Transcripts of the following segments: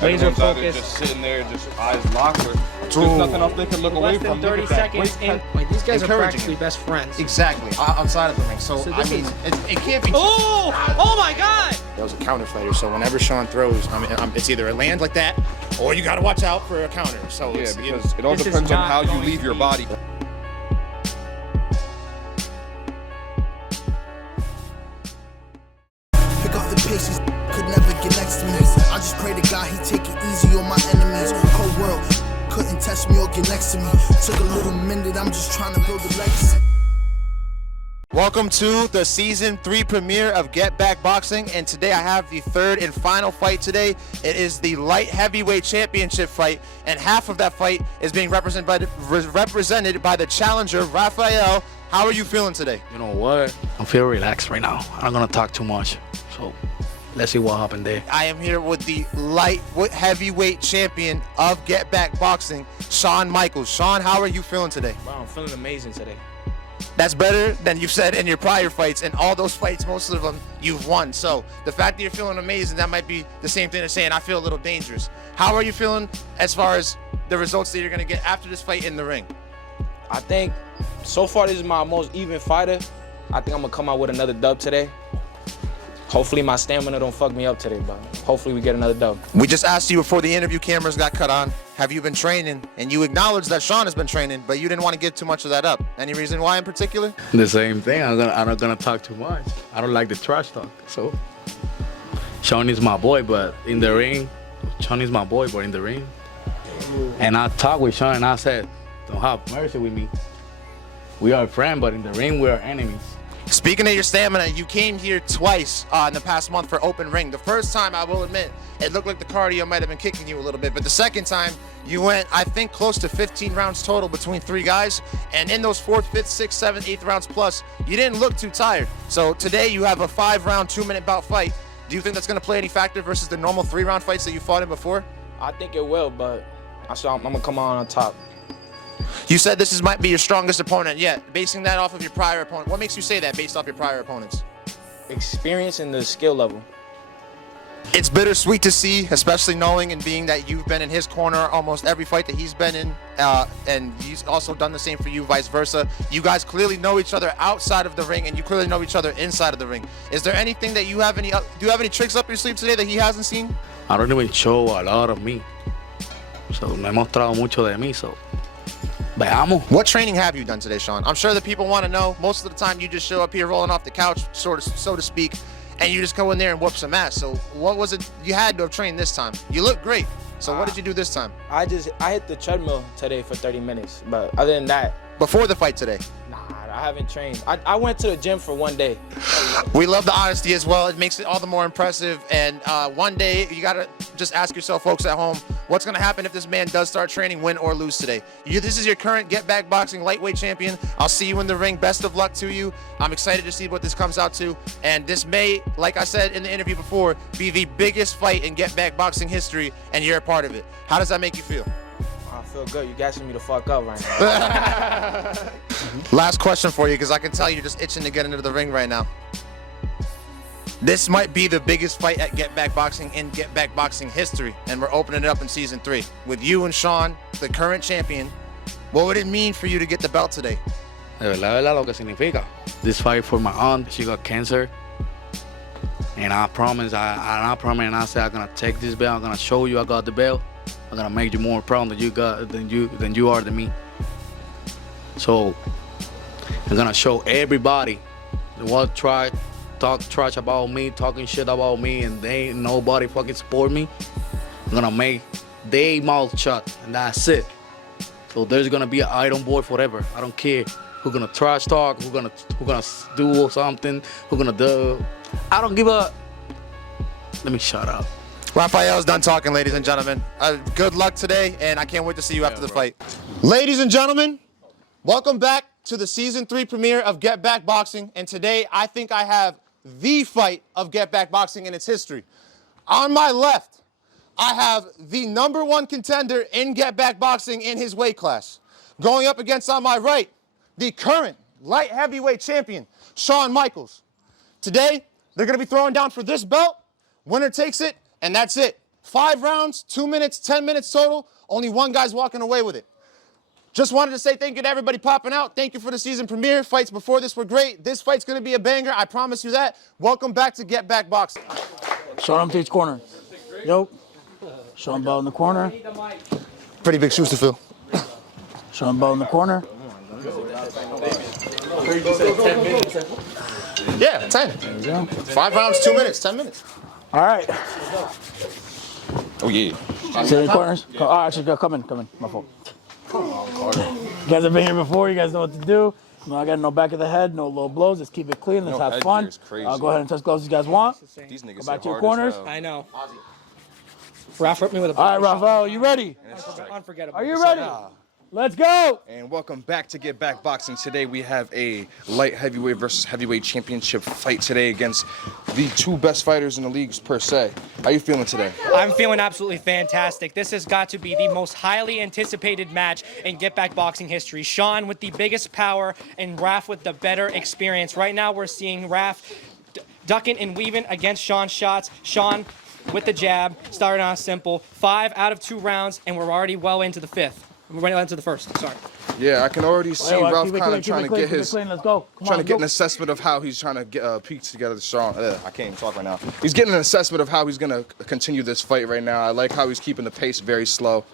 Laser Everyone's either focus. just sitting there, just eyes locked, or there's nothing else they can look away Less than from. 30 Look at that. seconds in. Like, these guys are Encouraging practically him. best friends. Exactly, outside of the ring. So I this mean, is- it can't be. Oh! Oh my God! That was a counter fighter, so whenever Sean throws, it's either a land like that, or you got to watch out for a counter. So Yeah, it's, because it all This is depends on not how you going leave to your be- body. Pick up the pace, he could never get next to me. I just pray to God he take it easy on my enemies. Cold world couldn't touch me or get next to me. Took a little minute, I'm just trying to build a legacy. Welcome to the season 3 premiere of Get Back Boxing, and today I have the third and final fight today. It is the light heavyweight championship fight, and half of that fight is being represented by the challenger, Rafael. How are you feeling today? You know what? I feel relaxed right now. I'm not gonna talk too much. So let's see what happened there. I am here with the light heavyweight champion of Get Back Boxing, Shawn Michaels. Shawn, how are you feeling today? Wow, I'm feeling amazing today. That's better than you've said in your prior fights, and all those fights, most of them, you've won. So the fact that you're feeling amazing, that might be the same thing as saying I feel a little dangerous. How are you feeling as far as the results that you're going to get after this fight in the ring? I think so far this is my most even fighter. I think I'm gonna come out with another dub today. Hopefully my stamina don't fuck me up today, but hopefully we get another dub. We just asked you before the interview cameras got cut on, have you been training? And you acknowledged that Shawn has been training, but you didn't want to give too much of that up. Any reason why in particular? The same thing. I'm not gonna talk too much. I don't like the trash talk. So Sean is my boy, but in the ring, Sean is my boy, but in the ring. And I talked with Sean and I said, don't have mercy with me. We are friends, but in the ring we are enemies. Speaking of your stamina, you came here twice in the past month for open ring. The first time, I will admit, it looked like the cardio might have been kicking you a little bit, but the second time, you went, I think, close to 15 rounds total between 3 guys, and in those 4th, 5th, 6th, 7th, 8th rounds plus, you didn't look too tired. So today you have a 5-round, 2-minute bout fight. Do you think that's going to play any factor versus the normal 3-round fights that you fought in before? I think it will, but I'm gonna come on top. You said this might be your strongest opponent yet. Basing that off of your prior opponent, what makes you say that based off your prior opponents? Experience and the skill level. It's bittersweet to see, especially knowing and being that you've been in his corner almost every fight that he's been in, and he's also done the same for you, vice versa. You guys clearly know each other outside of the ring, and you clearly know each other inside of the ring. Is there anything that you have do you have any tricks up your sleeve today that he hasn't seen? I don't even show a lot of me. So no he mostrado mucho de mí, so veamos. What training have you done today, Shawn? I'm sure that people want to know. Most of the time, you just show up here rolling off the couch, so to speak, and you just go in there and whoop some ass. So what was it you had to have trained this time? You look great. So what did you do this time? I hit the treadmill today for 30 minutes, but other than that, Before the fight today? nah, I haven't trained. I went to the gym for 1 day. We love the honesty as well. It makes it all the more impressive. And one day, you got to just ask yourself, folks at home, what's going to happen if this man does start training, win or lose today? This is your current Get Back Boxing lightweight champion. I'll see you in the ring. Best of luck to you. I'm excited to see what this comes out to. And this may, like I said in the interview before, be the biggest fight in Get Back Boxing history, and you're a part of it. How does that make you feel? I feel good. You gassing me the fuck up right now. Last question for you, because I can tell you're just itching to get into the ring right now. This might be the biggest fight at Get Back Boxing in Get Back Boxing history, and we're opening it up in season 3 with you and Shawn, the current champion. What would it mean for you to get the belt today? De verdad, lo que significa. This fight for my aunt, she got cancer. And I promise, and I said I'm gonna take this belt, I'm gonna show you I got the belt. I'm gonna make you more proud than you are to me. So I'm gonna show everybody what talk trash about me, talking shit about me, and they ain't nobody fucking support me. I'm gonna make they mouth shut, and that's it. So there's gonna be an item boy forever. I don't care who gonna trash talk, who gonna do something, who gonna do. I don't give a. Let me shut up. Rafael's done talking, ladies and gentlemen. Good luck today, and I can't wait to see you after the fight. Ladies and gentlemen, welcome back to the season 3 premiere of Get Back Boxing, and today I think I have the fight of Get Back Boxing in its history. On my left, I have the #1 contender in Get Back Boxing in his weight class. Going up against on my right, the current light heavyweight champion, Shawn Michaels. Today, they're going to be throwing down for this belt. Winner takes it, and that's it. 5 rounds, 2 minutes, 10 minutes total. Only one guy's walking away with it. Just wanted to say thank you to everybody popping out. Thank you for the season premiere. Fights before this were great. This fight's going to be a banger. I promise you that. Welcome back to Get Back Boxing. Show him to each corner. Yo. Show him ball in the corner. Pretty big shoes to fill. Show him ball in the corner. Yeah, 10. There you go. 5 rounds, 2 minutes, 10 minutes. All right. Oh, yeah. Sit in the corners. Oh, actually, come in. My fault. You guys have been here before. You guys know what to do. I got no back of the head, no low blows. Let's keep it clean. Let's have fun. Go ahead and touch gloves if you guys want. These niggas Go back to your hard as corners. hell. I know. Raf ripped me with a All right, Rafael, you ready? unforgettable. Are you ready? Let's go. And welcome back to Get Back Boxing. Today we have a light heavyweight versus heavyweight championship fight today against the 2 best fighters in the leagues per se. How you feeling today? I'm feeling absolutely fantastic. This has got to be the most highly anticipated match in Get Back Boxing history. Sean with the biggest power and Raf with the better experience. Right now we're seeing Raf ducking and weaving against Sean's shots. Sean with the jab, starting on simple. 5 out of 2 rounds, and we're already well into the 5th. We're right into the 1st, sorry. Yeah, I can already see Ralph kind of trying to get Let's go. trying to get an assessment of how he's trying to get piece together. Sean, I can't even talk right now. He's getting an assessment of how he's gonna continue this fight right now. I like how he's keeping the pace very slow.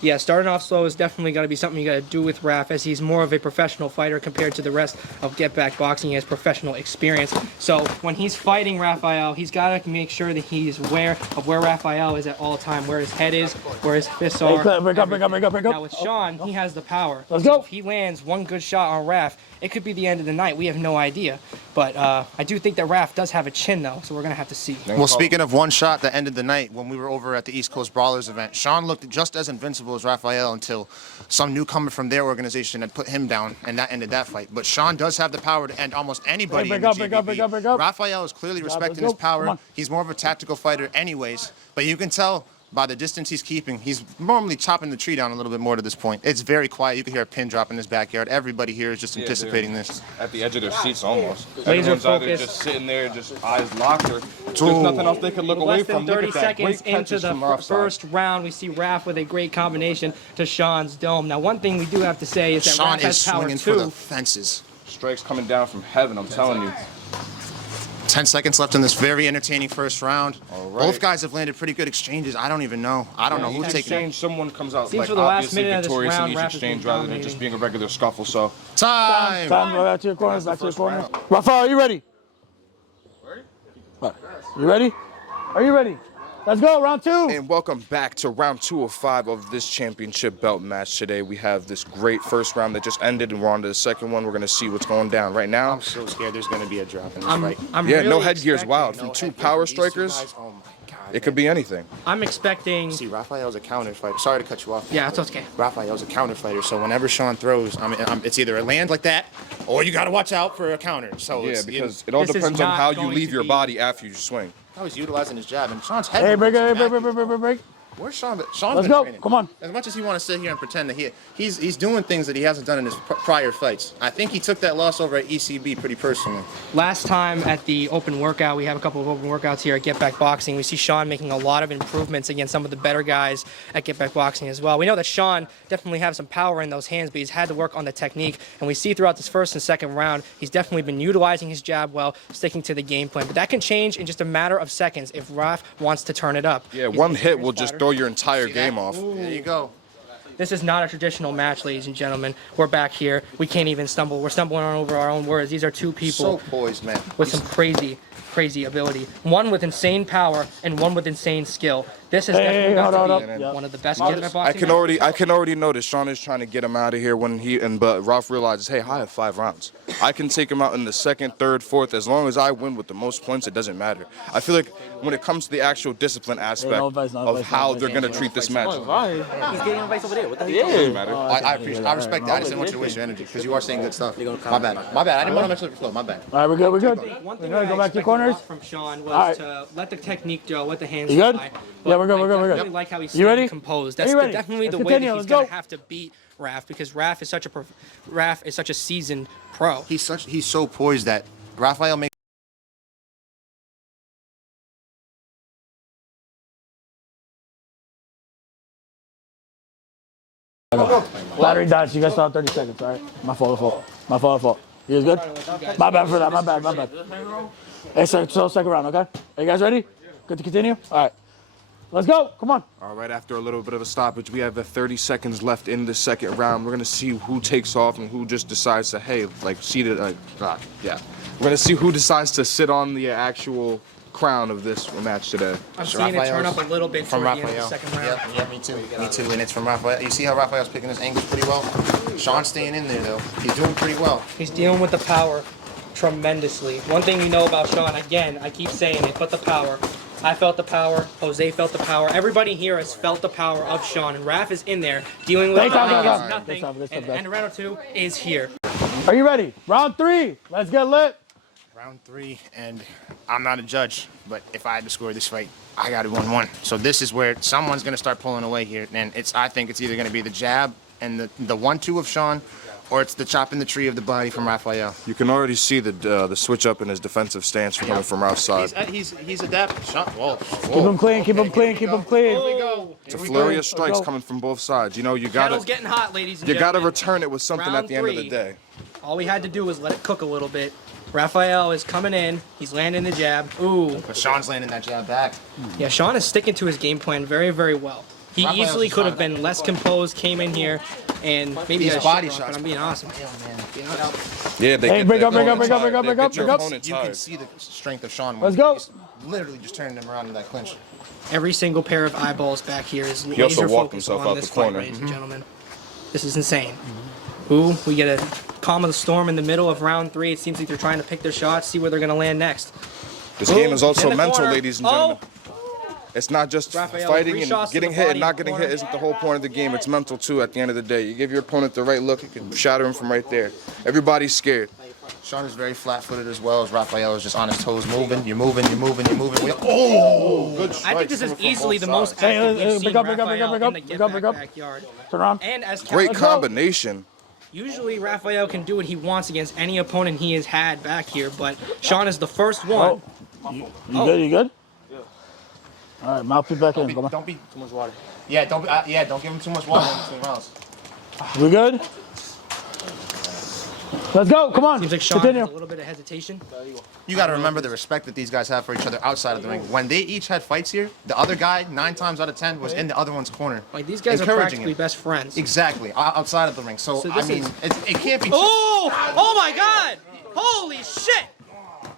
Yeah, starting off slow is definitely got to be something you got to do with Raf, as he's more of a professional fighter compared to the rest of Get Back Boxing. He has professional experience. So when he's fighting Rafael, he's got to make sure that he's aware of where Rafael is at all time, where his head is, where his fists are. Hey, break up. Now with Sean, he has the power. Let's go. So if he lands one good shot on Raf, it could be the end of the night. We have no idea. But I do think that Raf does have a chin, though, so we're going to have to see. Well, speaking of one shot that ended the night, when we were over at the East Coast Brawlers event, Sean looked just as invincible as Rafael until some newcomer from their organization had put him down, and that ended that fight. But Sean does have the power to end almost anybody in the GBB. Break up. Rafael is clearly respecting his power. He's more of a tactical fighter anyways, but you can tell by the distance he's keeping, he's normally chopping the tree down a little bit more to this point. It's very quiet. You can hear a pin drop in his backyard. Everybody here is just anticipating this. At the edge of their seats almost. Laser Everyone's either focus. just sitting there, just eyes locked, or there's nothing else they can look away Less from. than Look 30 at that. seconds Great into catches the from Raf's side. first round, we see Raf with a great combination to Sean's dome. Now, one thing we do have to say is that Sean Raf is has power swinging for the too. fences. Strikes coming down from heaven, I'm telling you. 10 seconds left in this very entertaining first round. All right. Both guys have landed pretty good exchanges. I don't even know. I don't know who's Each taking it. exchange, someone comes out Seems like for the last obviously minute of this victorious round, in each Raf has exchange been rather than just being a regular scuffle. So Time. Go back to your corners. Back to your corners. Rafael, are you ready? You ready? Are you ready? Let's go, round 2. and welcome back to round 2 of 5 of this championship belt match today. We have this great first round that just ended, and we're on to the second one. We're going to see what's going down right now. I'm so scared there's going to be a drop in this I'm fight. Yeah, really no headgear's expecting- wild. From 2 power strikers, Oh my God. it could be anything. I'm expecting. See, Rafael's a counter fighter. Sorry to cut you off. Yeah, it's okay. Rafael's a counter fighter, so whenever Sean throws, it's either a land like that, or you got to watch out for a counter. So Yeah, it's, because it all This is depends on not how you going leave to your be- body after you swing. How he's utilizing his jab, and Sean's head. Hey, break. Where's Sean? Sean's Let's been go. training. Come on. As much as he want to sit here and pretend that he's doing things that he hasn't done in his prior fights. I think he took that loss over at ECB pretty personally. Last time at the open workout, we have a couple of open workouts here at Get Back Boxing. We see Sean making a lot of improvements against some of the better guys at Get Back Boxing as well. We know that Sean definitely has some power in those hands, but he's had to work on the technique. And we see throughout this first and second round, he's definitely been utilizing his jab well, sticking to the game plan. But that can change in just a matter of seconds if Raf wants to turn it up. Yeah, He's one an hit will experienced just fighter. throw your entire See game that? off. There you go. This is not a traditional match, ladies and gentlemen. We're back here. We can't even stumble. We're stumbling on over our own words. These are 2 So people poised, man. with some crazy ability. One with insane power and one with insane skill. This is definitely got hold to up. be one of the best I Get Back Boxing can already notice Sean is trying to get him out of here but Ralph realizes, hey, I have 5 rounds. I can take him out in the second, third, fourth. As long as I win with the most points, it doesn't matter. I feel like when it comes to the actual discipline aspect no advice, no of advice, how no they're advice. going to treat this match, He's getting advice over there. What the hell? doesn't matter. I appreciate. I respect that. I just didn't want you to waste your energy because you are saying good stuff. My bad. My bad. I didn't want to mess up your flow. My bad. All right, we're good. One thing Go back to your I corners. expected a lot from Sean was All right. to let the technique go, let the hands You good? fly. Yeah, we're good, But we're good, I we're good. definitely like how he's You ready? staying composed. Are That's you ready? definitely the Let's way continue, that he's let's going go. to have to beat Raf, because Raf is such a seasoned pro. He's so poised that Rafael makes Battery died, so you guys still have 30 seconds, all right? My fault. You guys good? My bad for that, my bad. Hey, so second round, okay? Are you guys ready? Good to continue? All right. Let's go, come on. All right, after a little bit of a stoppage, we have 30 seconds left in the second round. We're gonna see who takes off and who just decides to, hey, like, We're gonna see who decides to sit on the actual crown of this match today. I'm seeing it turn up a little bit toward the end of the second round. Yeah, me too. And it's from Raphael. You see how Raphael's picking his angles pretty well? Sean's staying in there, though. He's doing pretty well. He's dealing with the power tremendously. One thing we know about Sean, again, I keep saying it, but the power. I felt the power. Jose felt the power. Everybody here has felt the power of Sean. And Raph is in there dealing with nothing. And round 2 is here. Are you ready? Round 3. Let's get lit. Round 3, and I'm not a judge, but if I had to score this fight, I got it 1-1. So this is where someone's going to start pulling away here. And I think it's either going to be the jab and the 1-2 of Sean, or it's the chop in the tree of the body from Raphael. You can already see the switch up in his defensive stance coming from Ralph's side. He's adapting. Sean, whoa. Keep him clean. Here we go. It's a flurry of strikes coming from both sides. You know, you Kettle's getting hot, ladies and you gentlemen. gotta return it with something Round at the end of the 3. day. All we had to do was let it cook a little bit. Raphael is coming in. He's landing the jab. Ooh. But Sean's landing that jab back. Yeah, Sean is sticking to his game plan very, very well. He Raphael's easily could have trying been less composed, came in here, and maybe These got body shit on, shots. but I'm being awesome. Yeah, they Hey, get break their up, break up, opponents break up, tired. break up, They break up, get your break up. opponents You can tired. see the strength of Sean. Let's go. He's literally just turning them around in that clinch. Every single pair of eyeballs back here is He also laser walked focused himself on out this the fight, corner. ladies and gentlemen. This is insane. Ooh, we get a calm of the storm in the middle of round 3. It seems like they're trying to pick their shots, see where they're going to land next. This game is also in the mental, corner. ladies and gentlemen. It's not just Raphael, fighting 3 and shots to getting the hit body and not in the getting corner. hit isn't the whole point of the game. It's mental too at the end of the day. You give your opponent the right look, you can shatter him from right there. Everybody's scared. Sean is very flat-footed as well as Raphael is just on his toes moving. You're moving. Good I think this is strikes easily the coming from both most sides. active we've break seen up, break up, break up, Raphael break in up, the break get up, back break up. backyard. Turn around. And as Great Let's go. combination. Usually Raphael can do what he wants against any opponent he has had back here, but Sean is the first one. You good? You good? Yeah. All right, mouthpiece back in. Come on. Don't be too much water. Yeah, don't give him too much water in between rounds. We good? Let's go. Come on. Seems like Sean Continue. has a little bit of hesitation. You got to remember the respect that these guys have for each other outside of the ring. When they each had fights here, the other guy 9 times out of 10 was in the other one's corner. Like these guys are encouraging practically him. best friends. Exactly, outside of the ring. So I this mean, is- it can't be. Oh my God! Holy shit!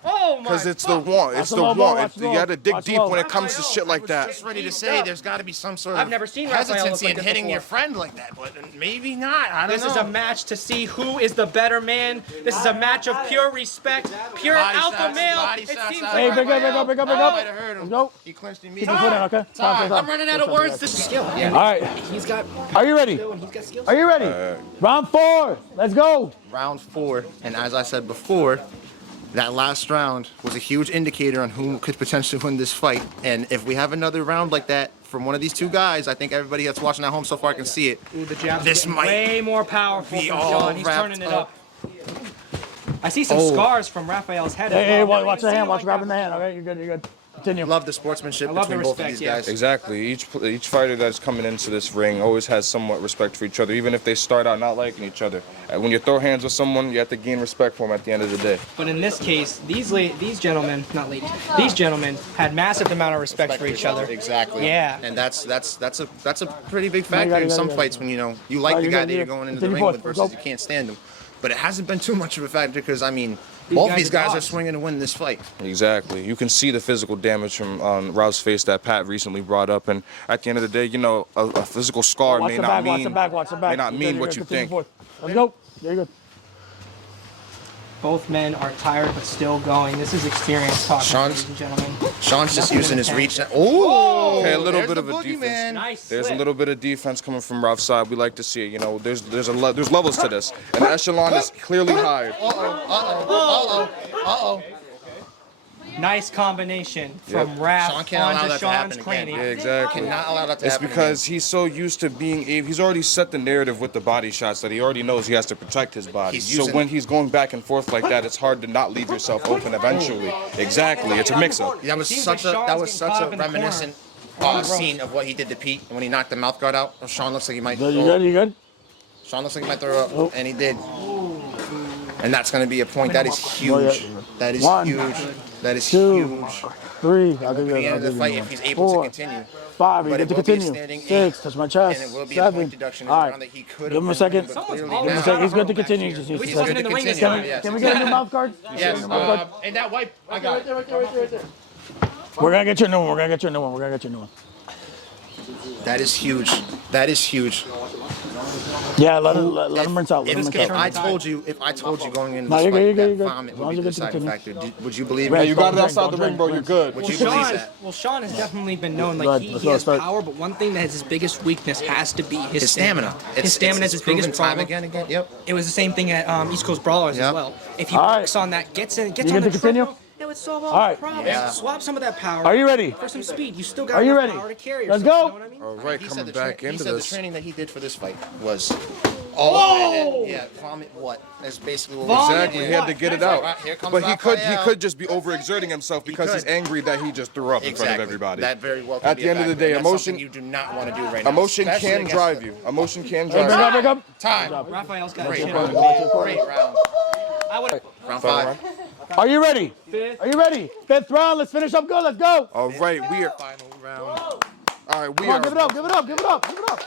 Oh my! Because it's the one. It's the the low blow, one. watch the You low. gotta dig Watch deep low. when it comes to shit like that. Just ready to say there's got to be some sort of I've never seen Raphael look hesitancy like in this hitting before. your friend like that, but maybe not. I don't This know. is a match to see who is the better man. This is a match of pure respect, pure Body alpha shots, male. body It shots, seems out. Hey, like break up, break up, break up, break Might up. have hurt him. Let's go. He clinched Keep immediately. it put in, okay? Time. I'm running out of words. This is skill. All right. He's got. Are you ready? He's got skills. Are you ready? Round 4. Let's go. Round 4, and as I said before, that last round was a huge indicator on who could potentially win this fight. And if we have another round like that from one of these two guys, I think everybody that's watching at home so far can see it. Ooh, the jab's This getting might way more powerful be from all Sean. He's wrapped turning it up. up. I see some scars from Raphael's head. Hey, as well. watch the Never hand. seen Watch it grabbing the like hand. Okay, you're good. You're good. Continue. Love the sportsmanship love the between both of respect, these yeah. guys. Exactly. Each fighter that's coming into this ring always has somewhat respect for each other, even if they start out not liking each other. And when you throw hands with someone, you have to gain respect for them at the end of the day. But in this case, these gentlemen, not ladies, these gentlemen had massive amount of respect for each other. Exactly. Yeah. And that's a pretty big factor got it, in got some it. fights when you like the you're guy good, that you're you're going into good. the ring Continue with forward. versus Go. you can't stand him. But it hasn't been too much of a factor because I mean, These both guys these are guys are dogs. swinging to win this fight. Exactly. You can see the physical damage from Raul's face that Pat recently brought up. And at the end of the day, you know, a physical scar Watch may the not back. mean Watch the back. Watch the back. may not You're mean good, what you're you good. Continue think. forward. Let's go. Yeah, you're good. Both men are tired but still going. This is experience talking, Sean's- ladies and gentlemen. Sean's just Nothing using in his the reach. tank. Oh, Okay, a little there's bit the of a boogeyman. defense. Nice There's a slip. little bit of defense coming from Ralph's side. We like to see it. You know, there's levels to this, and the echelon is clearly higher. Nice combination from Yep. Raph Sean can't allow onto that to Sean's happen again. cranium. Yeah, exactly. Cannot allow that to It's happen because he's so used to he's already set the narrative with the body shots that he already knows he has to protect his body. He's So using- when he's going back and forth like that, it's hard to not leave yourself open eventually. Exactly. It's a mix-up. That was Seems such like a Sean's getting such caught a up in the reminiscent corner. scene of what he did to Pete when he knocked the mouth guard out. Sean looks like he might. You good? You good? Sean looks like he might throw up, and he did. And that's going to be a point. That is huge. That is huge. That is huge. 3. I'll give you the end of the fight if he's able to continue. 5. You But get to it will be a continue. standing 6. Touch my chest. And it will be a 7. point deduction in All the right. round that he could have Give him a been second. winning, but Someone's clearly all Give him a not. second. He's good to continue. He just needs He a wasn't second. in the ring this Can time. we- Can we get a new mouth guard? Yes, and that wipe, I got it. We're going to get you a new one. We're going to get you a new one. We're going to get you a new one. That is huge. That is huge. Yeah, let him rinse out. Let him rinse If out. I told you going into No, this you're good, fight you're that good, you're vomit good. would be the As long as deciding you factor, would you believe Right, me? You got it Don't outside drink, the ring, bro. You're good. Would you believe that? Well, Sean has definitely been known Good, like he let's go, has start. power, but one thing that is his biggest weakness has to be his Stamina. His stamina is his biggest proven problem. time again. Yep. It was the same thing at East Coast Brawlers Yep. as well. If he All right. works on that, gets You on get the to continue? treadmill, it would solve all All right. the problems. Yeah. Swap some of that power. Are you ready? For some speed. You still got Are you enough ready? power to carry Let's yourself, go. you know what I mean? All right, He coming said back he into said this. the training that he did for this fight was all vomit what? That's basically what Vomit Exactly, he had to get it out. Right, here comes But he Raphael. could just be overexerting himself because he's could. angry that he just threw up in front of everybody. That very well could At be the a end of the factor, day, and that's something emotion you do not want to do right now. emotion especially can against drive the- you. Emotion can Hey, drive bring you. up, bring up. Time. Raphael's got Great a round. chip. Great round. I would Round 5. Are you ready? Fifth. Are you ready? 5th round. Let's finish up good. Let's go. All right, we are. Final round. All right, we Come on, give it are. up. Give it up. Give it up. Give it up.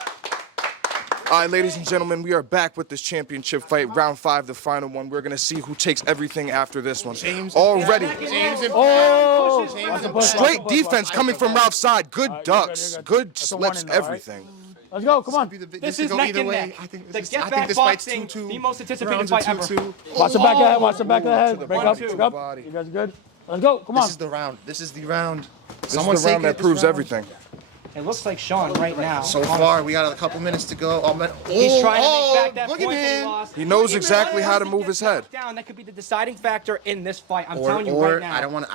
All right, ladies and gentlemen, we are back with this championship fight, round 5, the final one. We're gonna see who takes everything after this one. Already, James and Oh. straight defense coming from Ralph's side. Good ducks, you're good. good That's a slips, warning though, right? everything. Let's go. Come on. This is neck and neck. The Get Back Boxing, the most anticipated fight ever. Watch the back of the head. Watch the back of the head. Break One, up. two. Break up. You guys good? Let's go. Come This on. is the round. This is the round. This is the round that proves everything. It looks like Sean right now. So far, we got a couple minutes to go. He's trying to make back that look point at that he him. lost. He knows Even exactly one how to person move gets his head. knocked down, that could be the deciding factor in this fight. I'm Or telling you right now. I don't want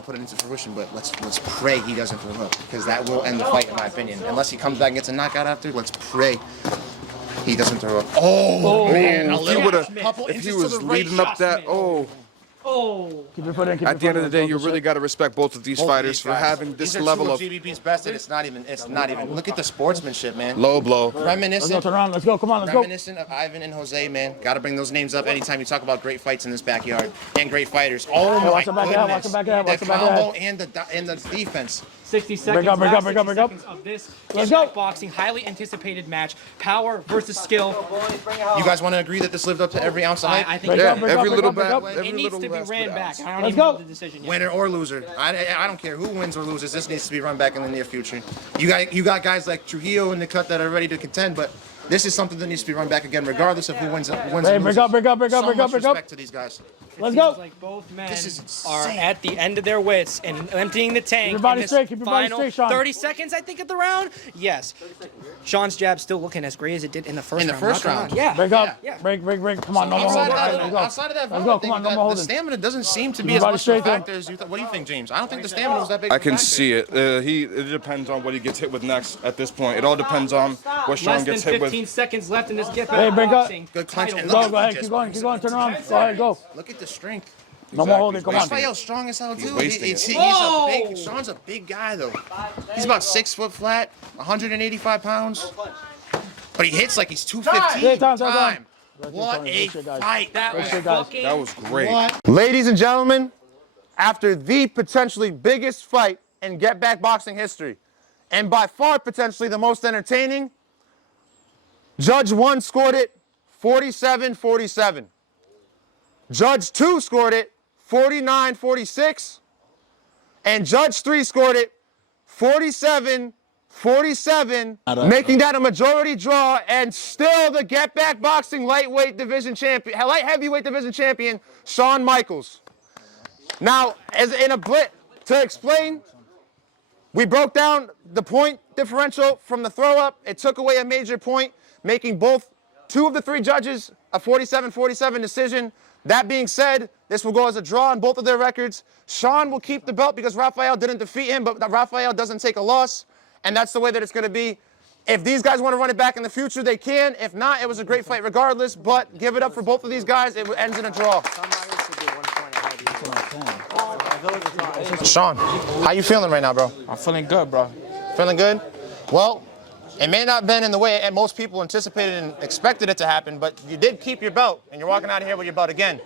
to put it into fruition, but let's pray he doesn't throw up because that will end the fight in my opinion. Unless he comes back and gets a knockout after, let's pray he doesn't throw up. Oh man, a If he little would've- couple if he inches was to the right. leading up that, Oh, Keep your foot in. Keep at your the end foot of the in. day, you Don't really got to respect both of these fighters for having this level of GBP's best, and it's not even. Look at the sportsmanship, man. low blow. Let's go. Reminiscent. Turn around. Let's go. Come on. Let's go. Reminiscent of Ivan and Jose, man. Got to bring those names up anytime you talk about great fights in this backyard and great fighters. Oh my watch the back of the head, watch the back of the head, watch The the back of the combo and the defense. 60 seconds. Break up, break last up, break up, 60 break up. seconds Of this Let's Get go. Back Boxing, highly anticipated match. Power versus skill. You guys want to agree that this lived up to every ounce of hype? I think Break Yeah, up, break every up, little break bit, up, break up. every it needs little to be last ran bit back. ounce. I don't Let's even go. know the decision yet. Winner or loser. I don't care who wins or loses. This needs to be run back in the near future. You got guys like Trujillo in the cut that are ready to contend, but this is something that needs to be run back again, regardless of who wins. Hey, and break loses. up, break up, break up, So break much up, break up. respect to these guys. Let's Seems go. like both men This is are insane. at the end of their wits and emptying the tank. your body in this straight, keep your body final straight, Sean. 30 seconds, I think, of the round. Yes. Sean's jab still looking as great as it did in the first round. In the first Not gonna round. lie. Yeah. Break up. Yeah. Break. Come on. No more holding. All right, let's go. Outside of that, Let's go. Come on. No more the holding. stamina doesn't seem to be your as body much of a straight, though. factor as you thought. What do you think, James? I don't think the stamina was that big. I of a can factor. see it. It depends on what he gets hit with next at this point. It all depends on what Sean Less than gets hit 15 with. seconds left in this Get Back Hey, break up. Boxing. Good clinch. title. And Go. look Go at ahead. just Keep going. Keep going. Turn around. Exactly. Go ahead. Go. Look at the strength. No more holding. Come on. Raphael's strong as hell too. wasting He's it. a big. Sean's a big guy though. He's about 6 foot flat, 185 pounds. But he hits like he's 215. Yeah, time. What a Good shit, guys. fight! That was shit, guys. fucking That was great. Ladies and gentlemen, after the potentially biggest fight in Get Back Boxing history, and by far potentially the most entertaining, Judge 1 scored it 47-47. Judge 2 scored it 49-46. And Judge 3 scored it 47-47, making that a majority draw, and still the Get Back Boxing light heavyweight division champion, Shawn Michaels. Now, as in a blitz to explain, we broke down the point differential from the throw-up. It took away a major point, making two of the three judges a 47-47 decision. That being said, this will go as a draw on both of their records. Sean will keep the belt because Raphael didn't defeat him, but Raphael doesn't take a loss, and that's the way that it's going to be. If these guys want to run it back in the future, they can. If not, it was a great fight regardless, but give it up for both of these guys. It ends in a draw. Sean, how you feeling right now, bro? I'm feeling good, bro. Feeling good? Well, It may not have been in the way most people anticipated and expected it to happen, but you did keep your belt, and you're walking out of here with your belt again.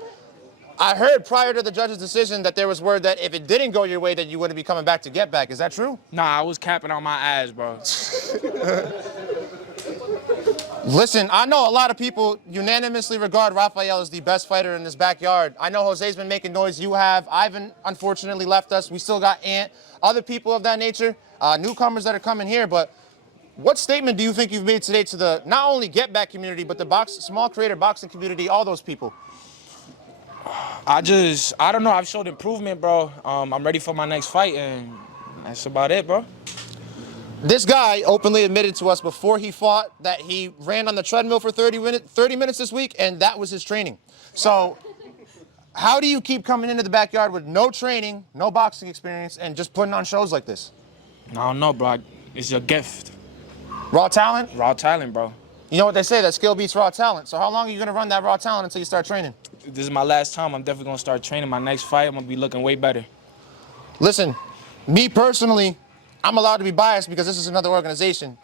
I heard prior to the judge's decision that there was word that if it didn't go your way, that you wouldn't be coming back to Get Back. Is that true? Nah, I was capping on my ass, bro. Listen, I know a lot of people unanimously regard Rafael as the best fighter in this backyard. I know Jose's been making noise. You have. Ivan, unfortunately, left us. We still got Ant, other people of that nature, newcomers that are coming here. But what statement do you think you've made today to the not only Get Back community, but the small creator boxing community, all those people? I don't know. I've showed improvement, bro. I'm ready for my next fight, and that's about it, bro. This guy openly admitted to us before he fought that he ran on the treadmill for 30 minutes this week, and that was his training. So how do you keep coming into the backyard with no training, no boxing experience, and just putting on shows like this? I don't know, bro. It's your gift. Raw talent? Raw talent, bro. You know what they say, that skill beats raw talent. So how long are you going to run that raw talent until you start training? This is my last time. I'm definitely going to start training. My next fight, I'm going to be looking way better. Listen, me personally, I'm allowed to be biased because this is another organization.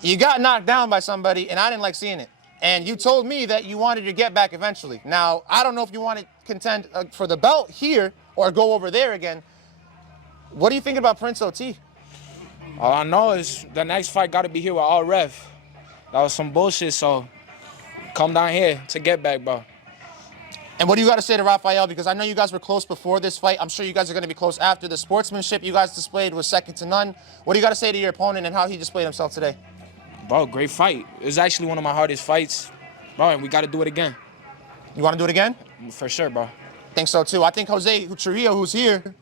You got knocked down by somebody, and I didn't like seeing it. And you told me that you wanted to get back eventually. Now, I don't know if you want to contend for the belt here or go over there again. What do you think about Prince OT? All I know is the next fight got to be here with all ref. That was some bullshit, so come down here to Get Back, bro. And what do you got to say to Rafael? Because I know you guys were close before this fight. I'm sure you guys are going to be close after. The sportsmanship you guys displayed was second to none. What do you got to say to your opponent and how he displayed himself today? Bro, great fight. It was actually one of my hardest fights, bro, and we got to do it again. You want to do it again? For sure, bro. Think so, too. I think Jose Trujillo, who's here,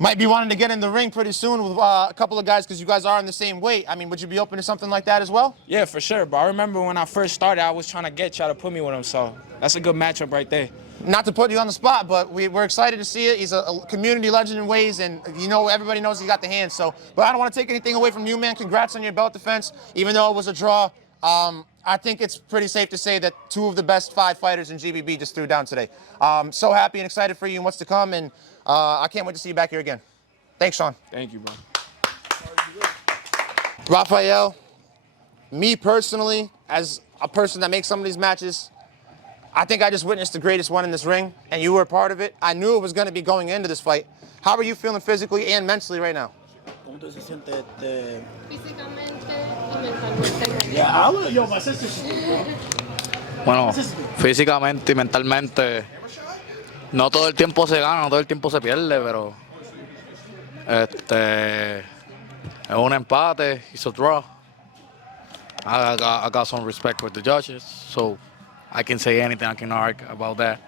might be wanting to get in the ring pretty soon with a couple of guys because you guys are in the same weight. I mean, would you be open to something like that as well? Yeah, for sure, bro. I remember when I first started, I was trying to get y'all to put me with him, so that's a good matchup right there. Not to put you on the spot, but we're excited to see it. He's a community legend in ways, and you know everybody knows he got the hands. So, but I don't want to take anything away from you, man. Congrats on your belt defense, even though it was a draw. I think it's pretty safe to say that two of the best 5 fighters in GBB just threw down today. So happy and excited for you and what's to come, and I can't wait to see you back here again. Thanks, Sean. Thank you, bro. Rafael, me personally, as a person that makes some of these matches, I think I just witnessed the greatest one in this ring, and you were a part of it. I knew it was going to be going into this fight. How are you feeling physically and mentally right now? ¿Cómo tú se sientes? Físicamente y mentalmente. Yeah, yo, my sister. Bueno, físicamente y mentalmente, no todo el tiempo se gana, no todo el tiempo se pierde, pero es un empate, it's a draw. I got some respect for the judges, so I can say anything, I can argue about that.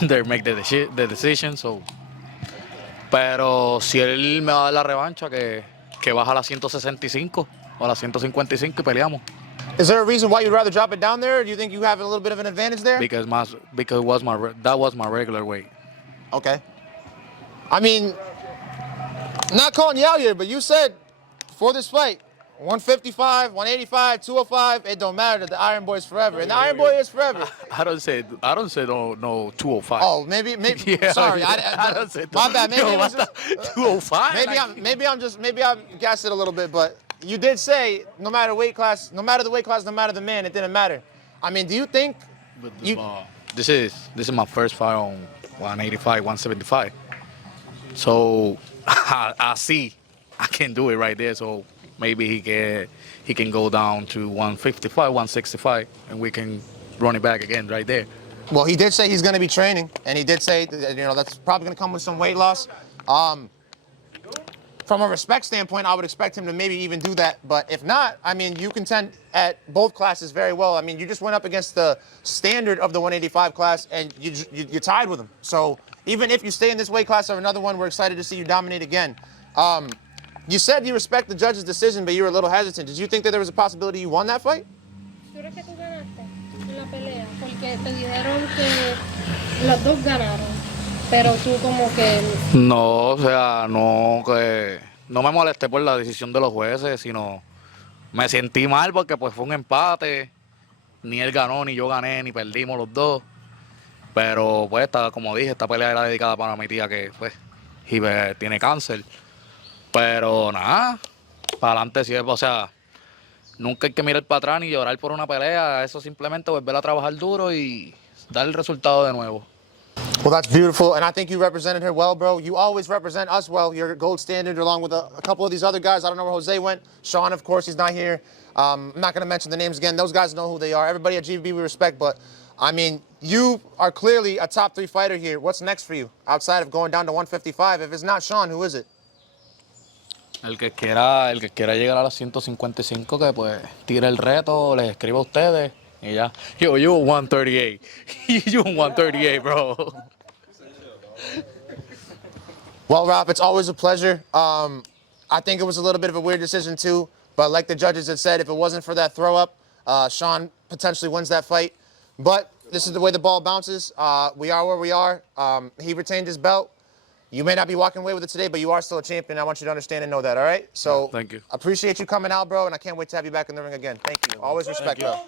They make the decision, so. Pero si él me va a dar la revancha, que baja a las 165 o a las 155 y peleamos. Is there a reason why you'd rather drop it down there? Or do you think you have a little bit of an advantage there? Because that was my regular weight. Okay. I mean, not calling you out here, but you said before this fight, 155, 185, 205, it don't matter. The Iron Boy is forever, and the Iron Boy is forever. I don't say no 205. Oh, maybe. Yeah, sorry, I don't say my bad. Maybe it was just, 205. Maybe I gassed it a little bit, but you did say no matter the weight class, no matter the man, it didn't matter. I mean, do you think this is my first fight on 185, 175. So I see I can do it right there. So maybe he can go down to 155, 165, and we can run it back again right there. Well, he did say he's going to be training, and he did say that, that's probably going to come with some weight loss. From a respect standpoint, I would expect him to maybe even do that. But if not, I mean, you contend at both classes very well. I mean, you just went up against the standard of the 185 class, and you tied with him. So even if you stay in this weight class or another one, we're excited to see you dominate again. You said you respect the judge's decision, but you were a little hesitant. Did you think that there was a possibility you won that fight? ¿Tú crees que tú ganaste en la pelea? Porque te dijeron que los dos ganaron, pero tú como que... No, o sea, no me molesté por la decisión de los jueces, sino me sentí mal porque pues fue un empate. Ni él ganó, ni yo gané, ni perdimos los dos. Pero pues, como dije, esta pelea era dedicada para mi tía que pues tiene cáncer. Pero nada, para adelante siempre, o sea, nunca hay que mirar para atrás ni llorar por una pelea, eso simplemente volver a trabajar duro y dar el resultado de nuevo. Well, that's beautiful, and I think you represented her well, bro. You always represent us well. You're gold standard along with a couple of these other guys. I don't know where Jose went. Sean, of course, he's not here. I'm not going to mention the names again. Those guys know who they are. Everybody at GBB we respect, but, I mean, you are clearly a top 3 fighter here. What's next for you outside of going down to 155? If it's not Sean, who is it? El que quiera llegar a los 155, que pues tire el reto, les escribo a ustedes y ya. Yo, you 138. You 138, bro. Well, Rob, it's always a pleasure. I think it was a little bit of a weird decision, too. But like the judges had said, if it wasn't for that throw-up, Sean potentially wins that fight. But this is the way the ball bounces. We are where we are. He retained his belt. You may not be walking away with it today, but you are still a champion. I want you to understand and know that, all right? So Thank you. Appreciate you coming out, bro, and I can't wait to have you back in the ring again. Thank you. Always respect, bro.